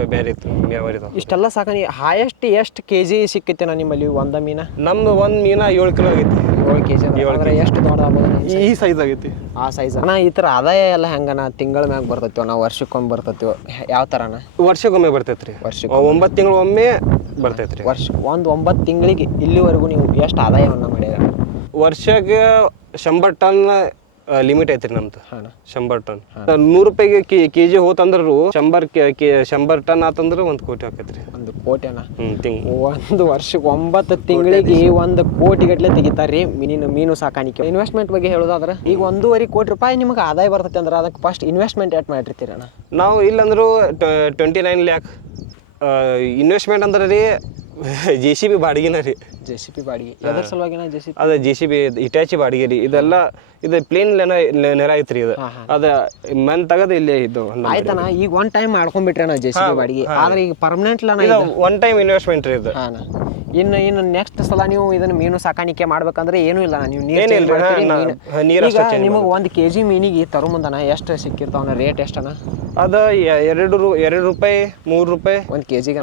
ಬೇರೆ ಇತ್ತು ಬೇರೆ ಇಷ್ಟೆಲ್ಲ ಸಾಕಾಣಿ. ಹಾಯೆಸ್ಟ್ ಎಷ್ಟು ಕೆ ಜಿ ಸಿಕ್ಕೈತೆ ನಿಮ್ಮಲ್ಲಿ ಒಂದ ಮೀನ? ನಮ್ದು ಒಂದು ಮೀನ ಏಳು ಕಿಲೋ ಆಗೈತಿ. ಏಳು ಕೆ ಜಿ ಅಂದ್ರೆ ಎಷ್ಟು ದೊಡ್ಡದಾಗ್ಬೋದು ಈ- ಸೈಜ್ ಆಗೈತಿ. ಆ ಸೈಜ್ ಅಣ್ಣ ಈ ಥರ ಆದಾಯ ಎಲ್ಲ ಹೆಂಗನ ತಿಂಗಳ ಮ್ಯಾಗ ಬರ್ತೈತಿ ನಾವು ವರ್ಷಕ್ಕೊಮ್ಮೆ ಬರ್ತೈತಿ. ಯಾವ ಥರನ ವರ್ಷಕ್ಕೊಮ್ಮೆ ಬರ್ತೈತ್ರಿ. ವರ್ಷಕ್ಕೆ ಒಂಬತ್ತು ತಿಂಗಳು ಒಮ್ಮೆ ಬರ್ತೈತ್ರಿ. ವರ್ಷ ಒಂದು ಒಂಬತ್ತು ತಿಂಗಳಿಗೆ ಇಲ್ಲಿವರೆಗೂ ನೀವು ಎಷ್ಟು ಆದಾಯವನ್ನು ಮಾಡ್ಯಾರ ವರ್ಷಕ್ಕೆ ಶಂಬರ್ ಟನ್ ಲಿಮಿಟ್ ಐತ್ರಿ ನಮ್ದು. ಶಂಬರ್ ಟನ್. ನೂರು ರೂಪಾಯಿಗೆ ಕೆ ಜಿ ಹೋತಂದ್ರೂ ಶಂಬರ್ ಕೆ- ಕೆ- ಶಂಬರ್ ಟನ್ ಆತಂದ್ರೆ ಒಂದು ಕೋಟಿ ಆಕೈತ್ರಿ ಒಂದು ಕೋಟಿನ ಒಂದು ವರ್ಷಕ್ಕೆ ಒಂಬತ್ತು ತಿಂಗಳಿಗೆ ಒಂದು ಕೋಟಿ ಗಟ್ಲೆ ತೆಗಿತಾರ್ರಿ ಮೀನಿನ ಮೀನು ಸಾಕಾಣಿಕೆ. ಇನ್ವೆಸ್ಟ್ಮೆಂಟ್ ಬಗ್ಗೆ ಹೇಳೋದಾದ್ರೆ ಈಗ ಒಂದೂವರೆ ಕೋಟಿ ರೂಪಾಯಿ ನಿಮಗೆ ಆದಾಯ ಬರ್ತೈತೆ ಅಂದ್ರೆ ಅದಕ್ಕೆ ಫಸ್ಟ್ ಇನ್ವೆಸ್ಟ್ಮೆಂಟ್ ಯಾಕೆ ಮಾಡಿರ್ತೀರಣ್ಣ? ನಾವು ಇಲ್ಲಂದ್ರೂ ಟ್ವೆಂಟಿ ನೈನ್ ಲ್ಯಾಕ್ ಇನ್ವೆಸ್ಟ್ಮೆಂಟ್ ಅಂದ್ರೆ ರೀ ಜೆ ಸಿ ಬಿ ಬಾಡಿಗೆನ ರೀ. ಜೆ ಸಿ ಬಿ ಬಾಡಿಗೆ. ಅದರ ಸಲುವಾಗಿ ಜೆ ಸಿ ಇಟ್ಯಾಚಿ ಅದ ಜೆ ಸಿ ಬಿ ಇಟಾಚಿ ಬಾಡಿಗೆ ರೀ. ಇದೆಲ್ಲ ಇದು ಪ್ಲೇನ್ ನೆಲ ನೆರ ಐತ್ರಿ ಇದು. ಅದ ಮನ್ ತಗದ ಇಲ್ಲೇ ಇದ್ದು ಮಾಡಿ. ಈಗ ಒನ್ ಟೈಮ್ ಮಾಡ್ಕೊಂಡ್ಬಿಟ್ರೆ ಜೆ ಸಿ ಬಿ ಬಾಡಿಗೆ. ಆದ್ರೆ ಈಗ ಪರ್ಮನೆಂಟ್ ಲನ ಒನ್ ಟೈಮ್ ಇನ್ವೆಸ್ಟ್ಮೆಂಟ್ ರೀ ಇದು. ಇನ್ನು ಇನ್ನು ನೆಕ್ಸ್ಟ್ ಸಲ ನೀವು ಇದನ್ನ ಮೀನು ಸಾಕಾಣಿಕೆ ಮಾಡ್ಬೇಕಂದ್ರೆ ಏನೂ ಇಲ್ಲ ನೀವು ನೀರು ಈಗ ನಿಮಗೆ ಒಂದು ಕೆ ಜಿ ಮೀನಿಗೆ ತರೋ ಮುಂದನ ಎಷ್ಟು ಸಿಕ್ಕಿರ್ತಾವನ ರೇಟ್ ಎಷ್ಟನ ಅದ ಎರಡು ಎರಡು ರೂಪಾಯಿ ಮೂರು ರೂಪಾಯಿ. ಒಂದು ಕೆ ಜಿಗೆ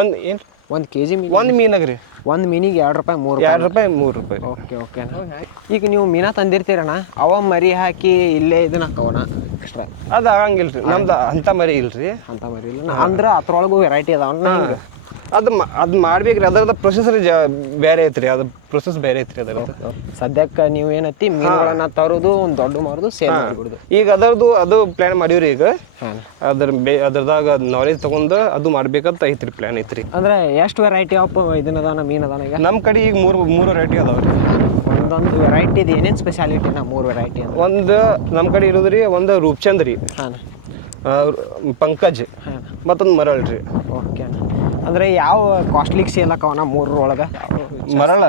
ಒಂದ್ ಏನ್? ಒಂದು ಕೆ ಜಿ ಮೀನು ಒಂದು ಮೀನಾಗ ರೀ. ಒಂದು ಮೀನಿಗೆ ಎರಡು ರೂಪಾಯಿ ಮೂರು ಎರಡು ರೂಪಾಯಿ. ಮೂರು ರೂಪಾಯಿ. Okay okay. ಈಗ ನೀವು ಮೀನಾ ತಂದಿರ್ತೀರಣ್ಣ? ಅವ ಮರಿ ಹಾಕಿ ಇಲ್ಲೇ ಇದನ್ನ ಹಾಕವಣ ಅಷ್ಟೇ ಆಗಂಗಿಲ್ಲ ರೀ ನಮ್ದು ಅಂಥ ಮರಿ ಇಲ್ರಿ. ಅಂತ ಮರಿ ಇಲ್ಲ. ಅಂದ್ರೆ ಅದ್ರೊಳಗೂ ವೆರೈಟಿ ಅದಾವಣ್ಣ ಅದು ಅದು ಮಾಡ್ಬೇಕ್ರಿ. ಅದರದ ಪ್ರೊಸೆಸರ್ ಬೇರೆ ಐತ್ರಿ. ಅದು ಪ್ರೊಸೆಸ್ ಬೇರೆ ಐತ್ರಿ ಅದ್ರ ಸದ್ಯಕ್ಕೆ ನೀವು ಏನೈತಿ ಮೀನುಗಳನ್ನ ತರೋದು ಒಂದು ದೊಡ್ಡ ಮಾರೋದು ಸೇಮ್ ಮಾಡಿಬಿಡುದು. ಈಗ ಅದರದು ಅದು ಪ್ಲಾನ್ ಮಾಡೀವ್ರಿ ಈಗ. ಅದ್ರ ಬೇ ಅದ್ರದಾಗ ನಾಲೆಜ್ ತಗೊಂಡು ಅದು ಮಾಡ್ಬೇಕಂತ ಐತ್ರಿ ಪ್ಲಾನ್ ಐತ್ರಿ. ಅಂದ್ರೆ ಎಷ್ಟು ವೆರೈಟಿ ಆಫ್ ಇದನ್ನ ಅದಾನ ಮೀನು ಅದಾನ ಈಗ? ನಮ್ಮ ಕಡೆ ಈಗ ಮೂರು ಮೂರು ವೆರೈಟಿ ಅದಾವ್ರಿ. ಒಂದೊಂದು ವೆರೈಟಿದು ಏನೇನು ನಾ ಮೂರು ವೆರೈಟಿ ಒಂದು ನಮ್ಮ ಕಡೆ ಇರೋದ್ರಿ ಒಂದು ರೂಪ್ಚಂದ್ ರೀ ಹಾಂ. ಪಂಕಜ್ ಮತ್ತೊಂದು ಮರಳ್ ರೀ ಅಂದರೆ ಯಾವ ಕಾಸ್ಟ್ಲಿಗೆ ಅವನ ಆಕವನ ಮೂರರೊಳಗೆ ಮರಳ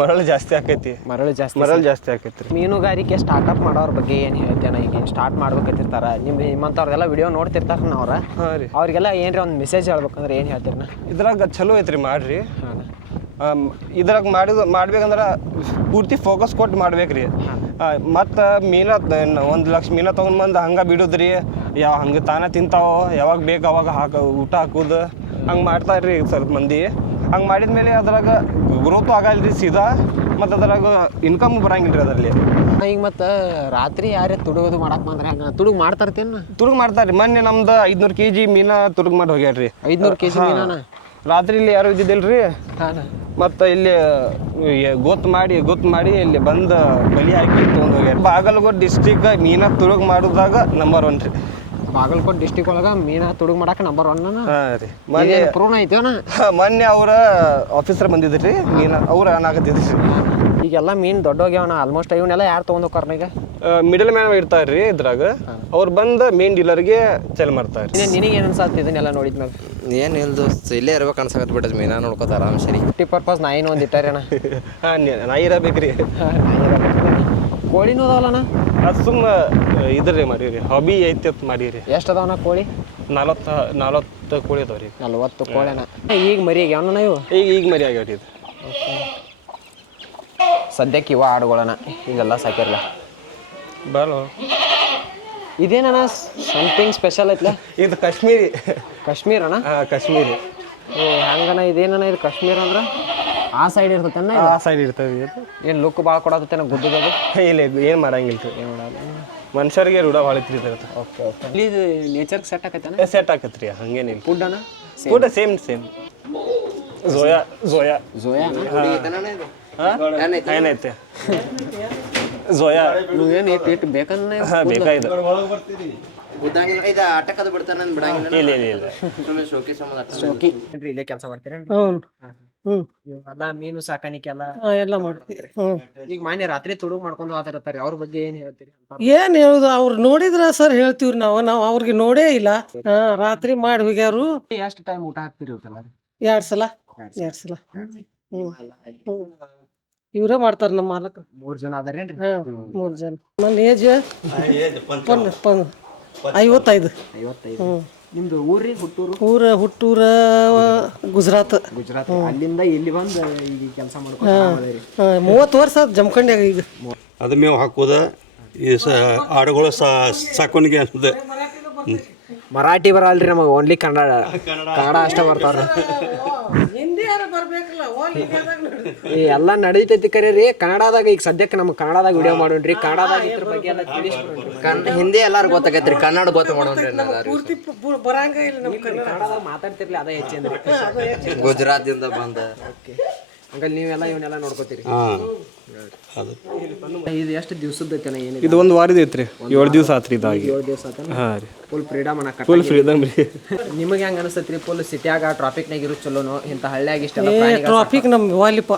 ಮರಳು ಜಾಸ್ತಿ ಆಕೈತಿ. ಮರಳು ಜಾಸ್ತಿ ಮರಳು ಜಾಸ್ತಿ ಆಕೈತಿ ಮೀನುಗಾರಿಕೆ ಸ್ಟಾರ್ಟಪ್ ಮಾಡೋರ ಬಗ್ಗೆ ಏನು ಹೇಳ್ತೇನೆ ಈಗ? ಸ್ಟಾರ್ಟ್ ಮಾಡ್ಬೇಕಂತಿರ್ತಾರ. ನಿಮ್ಮ ನಿಮ್ಮಂಥವ್ರದೆಲ್ಲ ವಿಡಿಯೋ ನೋಡ್ತಿರ್ತಾರ ಅವ್ರ? ಹಾಂ ರೀ. ಅವ್ರಿಗೆಲ್ಲ ಏನ್ರಿ ಒಂದು ಮೆಸೇಜ್ ಹೇಳ್ಬೇಕಂದ್ರೆ ಏನು ಹೇಳ್ತೀರ ಇದ್ರಾಗ ಚಲೋ ಐತ್ರಿ ಮಾಡ್ರಿ. ಇದ್ರಾಗ ಮಾಡಿದ ಮಾಡ್ಬೇಕಂದ್ರೆ ಪೂರ್ತಿ ಫೋಕಸ್ ಕೊಟ್ಟು ಮಾಡ್ಬೇಕ್ರಿ. ಮತ್ತು ಮೀನ ಒಂದು ಲಕ್ಷ ಮೀನ ತೊಗೊಂಡ್ಬಂದು ಹಂಗೆ ಬಿಡೋದ್ರಿ. ಯಾವ ಹಂಗೆ ತಾನೇ ತಿಂತಾವೋ ಯಾವಾಗ ಬೇಕು ಅವಾಗ ಹಾಕ ಊಟ ಹಾಕೋದು. ಹಂಗೆ ಮಾಡ್ತಾರ್ರಿ ಸ್ವಲ್ಪ ಮಂದಿ. ಹಂಗೆ ಮಾಡಿದ್ಮೇಲೆ ಅದ್ರಾಗ ಗ್ರೋಥು ಆಗಲ್ಲ ರೀ ಸೀದಾ ಮತ್ತು ಅದ್ರಾಗ ಇನ್ಕಮ್ ಬರಂಗಿಲ್ಲ ರೀ ಅದರಲ್ಲಿ ಈಗ ಮತ್ತು ರಾತ್ರಿ ಯಾರೇ ತುಡುಗೋದು ಮಾಡಕ್ಕೆ ಬಂದ್ರೆ ಹಂಗೆ ತುಡುಗು ಮಾಡ್ತಾರ್ತೇನು? ತುರುಗ್ ಮಾಡ್ತಾರ್ರಿ. ಮೊನ್ನೆ ನಮ್ದು ಐದ್ನೂರು ಕೆ ಜಿ ಮೀನ ತುಡುಗ್ ಮಾಡಿ ಹೋಗ್ಯಾರ್ರಿ. ಐದುನೂರು ಕೆ ಜಿ ಮೀನಾನ? ರಾತ್ರಿ ಇಲ್ಲಿ ಯಾರು ಇದ್ದಿದ್ದಿಲ್ಲ ರೀ ಮತ್ತು ಇಲ್ಲಿ ಗೊತ್ತು ಮಾಡಿ ಗೊತ್ತು ಮಾಡಿ ಇಲ್ಲಿ ಬಂದು ಬಲಿ ಹಾಕಿ ತೊಗೊಂಡು ಹೋಗ್ಯಾರ ಬಾಗಲಕೋಟೆ ಡಿಸ್ಟಿಕ್ ಮೀನಾ ತುಳುಗ್ ಮಾಡೋದಾಗ ನಂಬರ್ ಒನ್ ರೀ. ಬಾಗಲಕೋಟೆ ಡಿಸ್ಟಿಕ್ ಒಳಗ ಮೀನಾ ತುಡುಗ ಮಾಡಕ್ಕೆ ನಂಬರ್ ಒನ್ ರೀ. ಮೊನ್ನೆ ಪ್ರೂನ್ ಐತೇನ ಮೊನ್ನೆ ಅವ್ರ ಆಫೀಸರ್ ಬಂದಿದ್ರಿ ಮೀನ ಅವ್ರು ಅನ್ನಾಗತ್ತಿದ್ರಿ ಈಗೆಲ್ಲ ದೊಡ್ಡ ದೊಡ್ಡೋಗ್ಯಾವಣ ಆಲ್ಮೋಸ್ಟ್ ಇವನ್ನೆಲ್ಲ ಯಾರು ತೊಗೊಂಡು ಹೋಗ್ತಾರ ಈಗ ಮಿಡಲ್ ಮ್ಯಾನ್ ರೀ ಇದ್ರಾಗ. ಅವ್ರು ಬಂದ ಮೀನ್ ಡೀಲರ್ಗೆ ಚೆಲ್ ಮಾಡ್ತಾರೆ ನಿನಗೆ ಏನು ಅನ್ಸತ್ತೆ ಇದನ್ನೆಲ್ಲ ನೋಡಿದ್ಮೇಲೆ ಏನು ಇಲ್ಲ ದೋಸ್ತ್ ಇಲ್ಲೇ ಇರ್ಬೇಕು ಅನ್ಸಕತ್ ಬಿಟ್ಟದ ಮೀನಾ ನೋಡ್ಕೋತ ಆರಾಮ್ ಸರಿ ಫಿಫ್ಟಿ ಪರ್ಪಸ್ ನಾಯಿನ ಒಂದು ಇಟ್ಟಾರೇನ ಹಾಂ ನಾಯಿ ಇರಬೇಕ್ರಿ. ಕೋಳಿನೂ ಅದಾವಲ್ಲಣ್ಣ ಅದು ಸುಮ್ಮ ಇದ್ರಿ ಮಾಡೀರಿ ಹಾಬಿ ಐತಿ ಅಂತ ಮಾಡೀರಿ ಎಷ್ಟು ಅದಾವಣ್ಣ ಕೋಳಿ? ನಲವತ್ತು ನಲವತ್ತು ಕೋಳಿ ಅದಾವ್ರಿ. ನಲ್ವತ್ತು ಕೋಳಿನ ಈಗ ಮರಿ ಆಗ್ಯಾವಣ್ಣ ಇವು? ಈಗ ಈಗ ಮರಿ ಆಗ್ಯಾವ್ರಿ ಇದು. ಸದ್ಯಕ್ಕೆ ಇವ ಆಡುಗಳಣ್ಣ ಈಗೆಲ್ಲ ಸಾಕಿರಲ್ಲ ಬರೋ ಇದೇನಣ್ಣ ಸಮಥಿಂಗ್ ಸ್ಪೆಷಲ್ ಐತ್ಲ? ಇದು ಕಾಶ್ಮೀರಿ. ಕಾಶ್ಮೀರ ಅಣ್ಣ ಹಾಂ ಕಾಶ್ಮೀರಿ. ಓ ಹಂಗಣ್ಣ ಇದೇನಣ್ಣ ಇದು ಕಾಶ್ಮೀರ ಅಂದ್ರೆ? ಆ ಸೈಡ್ ಇರ್ತೈತೆ ಆ ಸೈಡ್ ಇರ್ತವೆ ಇದು. ಏನು ಲುಕ್ ಭಾಳ ಕೊಡತ್ತೇನ ಗುದ್ದದು ಇಲ್ಲ ಏನು ಮಾಡಂಗಿಲ್ಲ ರೀ ಮನುಷ್ಯರಿಗೆ ರೂಢ ಭಾಳ ಇದ್ರದ್ದು ಓಕೆ ಓಕೆ ಇಲ್ಲಿ ನೇಚರ್ಗೆ ಸೆಟ್ ಆಕೈತೆ ಸೆಟ್ ಆಕತ್ರಿ ಹಂಗೇನಿಲ್ಲ ಫುಡ್ ಅನ್ನ food same same Zoya Zoya Zoya ಏನೈತೆ? ಝೋಯಾ ಏನು ಇಟ್ಟು ಇಟ್ಟು ಬೇಕನ್ನ ಹಾಂ ಬೇಕಾಯ್ತು ಉದ್ದಂಗಿಲ್ಲ ಇದು ಆಟಕ್ಕದು ಬಿಡ್ತಾನ ಬಿಡಂಗಿಲ್ಲ ಇಲ್ಲ ಇಲ್ಲ ಇಲ್ಲ. ಶೋಕಿ ಇಲ್ಲೇ ಕೆಲಸ ಮಾಡ್ತೀರ ಎಲ್ಲ ಮೀನು ಸಾಕಾಣಿಕೆ ಎಲ್ಲ ಎಲ್ಲ ಮಾಡ್ತೀವಿ ಹ್ಞೂ ಈಗ ಮಾನ್ಯ ರಾತ್ರಿ ತುಡುಗ್ ಮಾಡ್ಕೊಂಡು ಹೋಗ್ತಿರ್ತಾರೆ ಅವ್ರ ಬಗ್ಗೆ ಏನು ಹೇಳ್ತೀರಿ ಏನು ಹೇಳುದು ಅವ್ರು ನೋಡಿದ್ರ ಸರ್ ಹೇಳ್ತೀವ್ರಿ ನಾವು ನಾವು ಅವ್ರಿಗೆ ನೋಡೇ ಇಲ್ಲ. ಹಾ ರಾತ್ರಿ ಮಾಡಿ ಹೋಗ್ಯಾರು ಎಷ್ಟು ಟೈಮ್ ಊಟ ಹಾಕ್ತಿರಿ ಇವತ್ತೆಲ್ಲ ಎರಡ್ ಸಲ ಎರಡ್ ಸಲ. ಇವ್ರೇ ಮಾಡ್ತಾರ ನಮ್ಮ ಮಾಲಕ. ಮೂರ್ ಜನ ಅದಾರೇನ್ರಿ ಹಾ ಮೂರ್ ಜನ. ನನ್ನ ಏಜ್ ಐವತ್ತೈದು. ಐವತ್ತೈದು. ಹ್ಞೂ ನಿಮ್ದು ಊರಿ ಹುಟ್ಟೂರು? ಊರ ಹುಟ್ಟೂರ ಗುಜರಾತ್. ಗುಜರಾತ್. ಅಲ್ಲಿಂದ ಇಲ್ಲಿ ಬಂದು ಈಗ ಕೆಲಸ ಮಾಡ್ಕೊಂಡು ಮೂವತ್ತು ವರ್ಷ ಆತ್ ಜಮಖಂಡ್ಯಾಗ ಈಗ. ಅದು ಮೇವು ಹಾಕೋದ ಈ ಸ ಆಡುಗಳ ಸಾ ಸಾಕಾಣಿಕೆ ಅನ್ಸುತ್ತೆ ಮರಾಠಿ ಬರಲ್ರಿ ನಮಗೆ ಓನ್ಲಿ ಕನ್ನಡ. ಕನ್ನಡ. ಅಷ್ಟೇ ಬರ್ತಾವ್ರ. ಈ ಎಲ್ಲ ನಡೀತೈತಿ ಕರೆ ರೀ. ಕನ್ನಡದಾಗ ಈಗ ಸದ್ಯಕ್ಕೆ ನಮ್ಗೆ ಕನ್ನಡದಾಗ ವಿಡಿಯೋ ಮಾಡೋಣ್ರಿ. ಕನ್ನಡದಾಗ ಇದ್ರ ಬಗ್ಗೆ ಎಲ್ಲ ಕನ್ನಡ ಹಿಂದಿ ಎಲ್ಲಾರು ಗೊತ್ತಾಗೈತ್ರಿ. ಕನ್ನಡ ಗೊತ್ತ ಮಾಡೋಣ್ರಿ ಪೂರ್ತಿ ಬರಂಗ ಇಲ್ಲ ನಮ್ಗೆ ಕನ್ನಡದಾಗ ಮಾತಾಡ್ತಿರ್ಲಿ ಅದೇ ಹೆಚ್ಚಿಂದ್ರಿ ಗುಜರಾತ್ ಇಂದ ಬಂದ. ಹಂಗಲ್ಲಿ ನೀವೆಲ್ಲ ಇವನ್ನೆಲ್ಲ ನೋಡ್ಕೋತೀರಿ. ಹಾಂ. ಅದು ಇದು ಎಷ್ಟು ದಿವಸದ ಐತೆನ ಏನಿದೆ? ಇದು ಒಂದು ವಾರದ ಐತ್ರಿ. ಏಳು ದಿವಸ ಆತ್ರಿ ಇದಾಗಿ ಏಳು ದಿವಸ ಆತ ಹಾಂ ರೀ. ಫುಲ್ ಫ್ರೀಡಮ್ ಫುಲ್ ರೀ. ನಿಮಗೆ ಹೆಂಗ ಅನಿಸ್ತೈತ್ರಿ ಫುಲ್ ಸಿಟಿಯಾಗ ಟ್ರಾಫಿಕ್ನಾಗ ಇರೋ ಚಲೋನು? ಇಂಥ ಹಳ್ಳಿಯಾಗ ಇಷ್ಟ ಟ್ರಾಫಿಕ್ ನಮ್ ವಾಲಿಪ.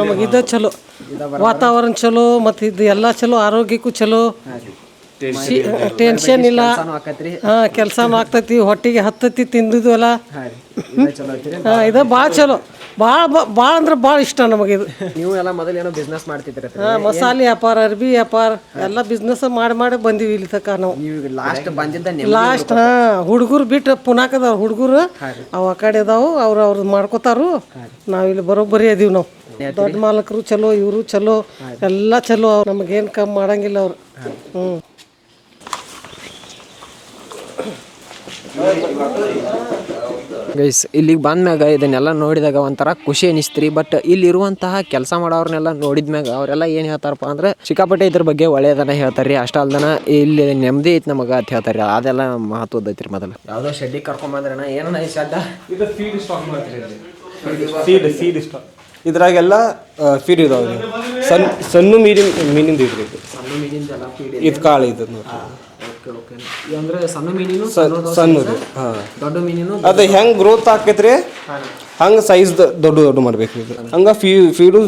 ನಮಗೆ ಇದ ಚಲೋ. ವಾತಾವರಣ ಚಲೋ ಮತ್ತು ಇದು ಎಲ್ಲ ಚಲೋ ಆರೋಗ್ಯಕ್ಕೂ ಚಲೋ. ಟೆನ್ಷನ್ ಇಲ್ಲ. ಹಾ ಕೆಲ್ಸಾನು ಆಗ್ತೈತಿ ಹೊಟ್ಟಿಗೆ ಹತ್ತತಿ ತಿಂದಿದ್ದು ಅಲ್ಲ ಹಾಂ ಇದು ಭಾಳ ಚಲೋ. ಭಾಳ ಭಾಳ ಅಂದ್ರೆ ಭಾಳ ಇಷ್ಟ ನಮಗೆ ಇದು. ನೀವು ಎಲ್ಲ ಮೊದಲು ಏನೋ ಬಿಸ್ನೆಸ್ ಮಾಡ್ತಿದ್ರೆ ಹಾ ಮಸಾಲೆ ವ್ಯಾಪಾರ ಅರ್ಬಿ ವ್ಯಾಪಾರ ಎಲ್ಲ ಬಿಸ್ನೆಸ್ ಮಾಡಿ ಮಾಡಿ ಬಂದೀವಿ ಇಲ್ಲಿ ತಕ್ಕ ನಾವು. ನೀವು ಲಾಸ್ಟ್ ಬಂದಿದ್ದ ಲಾಸ್ಟ್ ಹಾ ಹುಡುಗರು ಬಿಟ್ಟು ಪುನಾಕದವ್ರು ಹುಡುಗರು. ಅವು ಆ ಕಡೆ ಅದಾವು ಅವ್ರು ಅವ್ರದ್ದು ಮಾಡ್ಕೋತಾರು. ನಾವ್ ಇಲ್ಲಿ ಬರೋಬ್ಬರಿ ಅದೀವಿ ನಾವು. ದೊಡ್ಡ ಮಾಲಕರು ಚಲೋ ಇವರು ಚಲೋ ಎಲ್ಲ ಚಲೋ ನಮಗೇನು ಕಮ್ಮಿ ಮಾಡಂಗಿಲ್ಲ ಅವ್ರು. ಹ್ಮ್. ಗೈಸ್ ಇಲ್ಲಿಗೆ ಬಂದ್ಮ್ಯಾಗ ಇದನ್ನೆಲ್ಲ ನೋಡಿದಾಗ ಒಂಥರ ಖುಷಿ ಅನಿಸ್ತ್ರಿ. ಬಟ್ ಇಲ್ಲಿರುವಂತಹ ಕೆಲಸ ಮಾಡೋರ್ನೆಲ್ಲ ನೋಡಿದ್ಮ್ಯಾಗ ಅವರೆಲ್ಲ ಏನು ಹೇಳ್ತಾರಪ್ಪ ಅಂದ್ರೆ ಸಿಕ್ಕಾಪಟ್ಟೆ ಇದ್ರ ಬಗ್ಗೆ ಒಳ್ಳೆಯದನ್ನ ಹೇಳ್ತಾರ್ರಿ ಅಷ್ಟ ಅಲ್ದನ ಇಲ್ಲಿ ನೆಮ್ಮದಿ ಐತಿ ನಮಗೆ ಅಂತ ಹೇಳ್ತಾರೆ ಅದೆಲ್ಲ ಮಹತ್ವದ ಐತ್ರಿ ಮೊದಲು. ಯಾವುದೋ ಶೆಡ್ಡಿ ಕರ್ಕೊಂಬಂದ್ರಣ ಏನೋ ಈ ಶೆಡ್ಡ? ಇದು ಫೀಡ್ ಸ್ಟಾಕ್ ಮಾಡ್ತೀರಿ ಫೀಡ್ ಫೀಡ್ ಸ್ಟಾಕ್ ಇದ್ರಾಗೆಲ್ಲ ಫೀಡ್ ಇದಾವೆ ಸಣ್ಣ ಸಣ್ಣ ಮೀನಿನ ಮೀನಿಂದ ಇದ್ರಿ ಇದು. ಕಾಳು ಇದು ನೋಡ್ರಿ ಓಕೆ. ಓಕೆ ಅಂದ್ರೆ ಸಣ್ಣ ಮೀನಿನು ಸಣ್ಣ ಸಣ್ಣದು ಹಾಂ. ದೊಡ್ಡ ಮೀನಿನು ಅದು ಹೆಂಗೆ ಗ್ರೋತ್ ಆಕೈತ್ರಿ ಹಂಗೆ ಸೈಜ್ ದೊಡ್ಡ ದೊಡ್ಡ ಮಾಡ್ಬೇಕು ಇದು. ಹಂಗೆ ಫೀ ಫೀಡು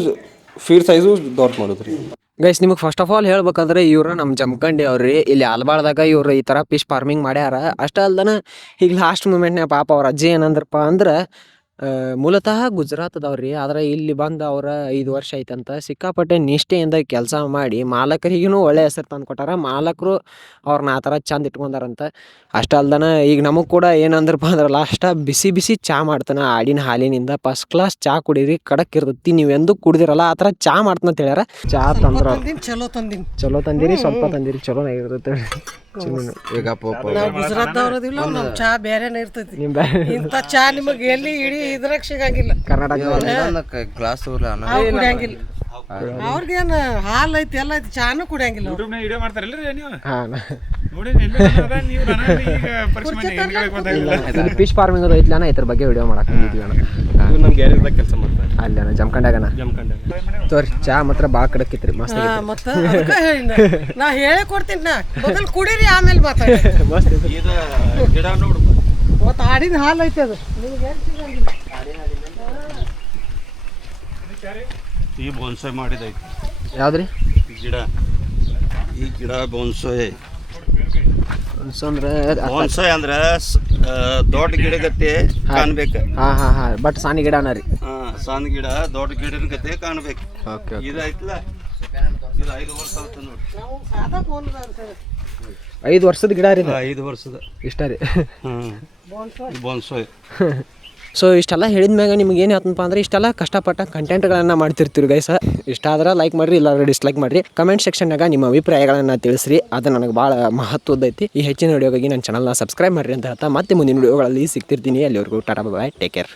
ಫೀಡ್ ಸೈಜು ದೊಡ್ಡ ಮಾಡೋದ್ರಿ ಗೈಸ್ ನಿಮಗೆ ಫಸ್ಟ್ ಆಫ್ ಆಲ್ ಹೇಳ್ಬೇಕಂದ್ರೆ ಇವ್ರು ನಮ್ಮ ಜಮಖಂಡಿ ಅವ್ರಿ ಇಲ್ಲಿ ಆಲ್ಬಾಳ್ದಾಗ ಇವ್ರು ಈ ಥರ ಫಿಶ್ ಫಾರ್ಮಿಂಗ್ ಮಾಡ್ಯಾರ. ಅಷ್ಟೇ ಅಲ್ದನ ಈಗ ಲಾಸ್ಟ್ ಮೂಮೆಂಟ್ನಾಗ ಪಾಪ ಅವ್ರ ಅಜ್ಜಿ ಏನಂದ್ರಪ್ಪ ಅಂದ್ರೆ ಆ, ಮೂಲತಃ ಗುಜರಾತದವ್ರಿ. ಆದ್ರೆ ಇಲ್ಲಿ ಬಂದು ಅವ್ರ ಐದು ವರ್ಷ ಐತಂತ ಸಿಕ್ಕಾಪಟ್ಟೆ ನಿಷ್ಠೆಯಿಂದ ಕೆಲಸ ಮಾಡಿ ಮಾಲಕರಿಗೂ ಒಳ್ಳೆ ಹೆಸರು ತಂದು ಕೊಟ್ಟಾರ. ಮಾಲಕರು ಅವ್ರನ್ನ ಆ ಥರ ಚಂದ ಇಟ್ಕೊಂಡಾರಂತ. ಅಷ್ಟೇ ಅಲ್ದನ ಈಗ ನಮಗೆ ಕೂಡ ಏನಂದ್ರಪ್ಪ ಅಂದ್ರೆ ಲಾಸ್ಟ ಬಿಸಿ ಬಿಸಿ ಚಾ ಮಾಡ್ತಾನೆ. ಆಡಿನ ಹಾಲಿನಿಂದ ಫಸ್ಟ್ ಕ್ಲಾಸ್ ಚಾ ಕುಡೀರಿ. ಖಡಕ್ ಇರ್ತೈತಿ. ನೀವು ಎಂದು ಕುಡ್ದಿರಲ್ಲ. ಆ ಥರ ಚಾ ಮಾಡ್ತಾನಂತ ಹೇಳ್ಯಾರ. ಚಾ ತಂದ್ರ ತಂದಿನ್ ಚಲೋ ತಂದಿನ್. ಚಲೋ ತಂದಿರಿ ಸ್ವಲ್ಪ ತಂದಿರಿ. ಚಲೋ ಇರುತ್ತೆ ನಾವು ಗುಜರಾತ್ದವ್ರು ಅದಿಲ್ಲ ನಮ್ ಚಾ ಬೇರೆನೇ ಇರ್ತೈತಿ. ಇಂಥ ಚಾ ನಿಮಗೆ ಎಲ್ಲಿ ಇಡೀ ಇದ್ರಾಗ ಸಿಗಂಗಿಲ್ಲ. ಕರ್ನಾಟಕ ಗ್ಲಾಸ್ ಕುಡಿಯಂಗಿಲ್ಲ. ಅವ್ರಿಗೇನು ಹಾಲು ಐತಿ ಎಲ್ಲ ಐತಿ ಚಾನು ಕುಡಿಯಂಗಿಲ್ಲ ಅವ್ರು. ವಿಡಿಯೋ ಮಾಡ್ತಾರಲ್ರಿ ನೀವು? ಹಾ ನೋಡಿ ನೀವು ನಾನು ಈಗ ಪರಿಚಯ ಮಾಡಿ ಹೆಂಗ್ ಗೊತ್ತಾಗಿಲ್ಲ ಫಿಶ್ ಫಾರ್ಮಿಂಗ್ ಅದು ಐತ್ಲಾನ ಇದ್ರ ಬಗ್ಗೆ ವಿಡಿಯೋ ಮಾಡಕ್ ಬಂದಿದ್ವಿ ಅಣ್ಣ. ಇವ್ರು ನಮ್ಮ ಗ್ಯಾರೇಜ್ದಾಗ ಕೆಲಸ ಮಾಡ್ತಾರೆ. ಅಲ್ಲಿ ಅಣ್ಣ ಜಮ್ಕಂಡಾಗಣ ಜಮ್ಕಂಡ ತೋರಿ ಚಾ ಮಾತ್ರ ಭಾಳ ಕಡಕಿತ್ರಿ ಮಸ್ತ್ ಹಾ, ಮತ್ತ ಅದಕ್ಕ ಹೇಳಿನ ನಾ. ಹೇಳೇ ಕೊಡ್ತೀನಿ ನಾ. ಮೊದಲು ಕುಡಿರಿ ಆಮೇಲೆ ಮಾತಾಡಿ. [LAUGHS] ಗಿಡ ನೋಡು ಮತ್ತ ಆಡಿನ ಹಾಲು ಐತೆ ಅದು. ನಿಮ್ಗೆ ಏನ್ ಸಿಗಂಗಿಲ್ಲ ಈ ಬೋನ್ಸಾಯ್ ಮಾಡಿದೈತಿ ಯಾವ್ದ್ರಿ? ಈ ಗಿಡ. ಈ ಗಿಡ ಬೋನ್ಸಾಯ್ ಅಂದ್ರೆ ಬೋನ್ಸಾಯ್ ಅಂದ್ರೆ ಸ್- ಆ, ದೊಡ್ಡ ಗಿಡ ಗತಿ ಕಾಣ್ಬೇಕು. ಹಾ ಹಾ ಹಾ. ಬಟ್ ಸಾನಿ ಗಿಡ ಅಣ್ಣ ರೀ. ಹಾ ಸಣ್ಣ ಗಿಡ ದೊಡ್ಡ ಗಿಡ ಗತಿ ಕಾಣ್ಬೇಕು. ಓಕೆ ಇದು ಐತ್ಲ ಇದು ಐದು ವರ್ಷ ಆಯ್ತು ನೋಡಿ. ನಾವು ಸಾದಾ ಫೋನ್ ಐದು ವರ್ಷದ ಗಿಡ ರೀ ಇದು. ಐದು ವರ್ಷದ. ಇಷ್ಟ ರೀ. ಹ್ಮ್. ಬೋನ್ಸಾಯ್ [LAUGHS] ಸೊ ಇಷ್ಟೆಲ್ಲ ಹೇಳಿದ ಮ್ಯಾಗ ನಿಮ್ಗೆ ಏನು ಹೇಳ್ತಪ್ಪ ಅಂದ್ರೆ ಇಷ್ಟೆಲ್ಲ ಕಷ್ಟಪಟ್ಟ ಕಂಟೆಂಟ್ಗಳನ್ನು ಮಾಡ್ತಿರ್ತೀವಿ ಗೈಸ ಇಷ್ಟ ಆದ್ರೆ ಲೈಕ್ ಮಾಡಿರಿ, ಇಲ್ಲಾಂದ್ರೆ ಡಿಸ್ಲೈಕ್ ಮಾಡಿರಿ. ಕಮೆಂಟ್ ಸೆಕ್ಷನ್ನಾಗ ನಿಮ್ಮ ಅಭಿಪ್ರಾಯಗಳನ್ನು ತಿಳಿಸ್ರಿ. ಅದು ನನಗೆ ಭಾಳ ಮಹತ್ವದೈತಿ ಈ ಹೆಚ್ಚಿನ ವಿಡಿಯೋಗಾಗಿ ನನ್ನ ಚಾನಲ್ನ ಸಬ್ಸ್ಕ್ರೈಬ್ ಮಾಡಿರಿ ಅಂತ ಹೇಳ್ತಾ ಮತ್ತೆ ಮುಂದಿನ ವಿಡಿಯೋಗಳಲ್ಲಿ ಸಿಗ್ತಿರ್ತೀನಿ. ಅಲ್ಲಿವರೆಗೂ, ಟಾಟಾ ಬಾಯ್ ಟೇಕ್ ಕೇರ್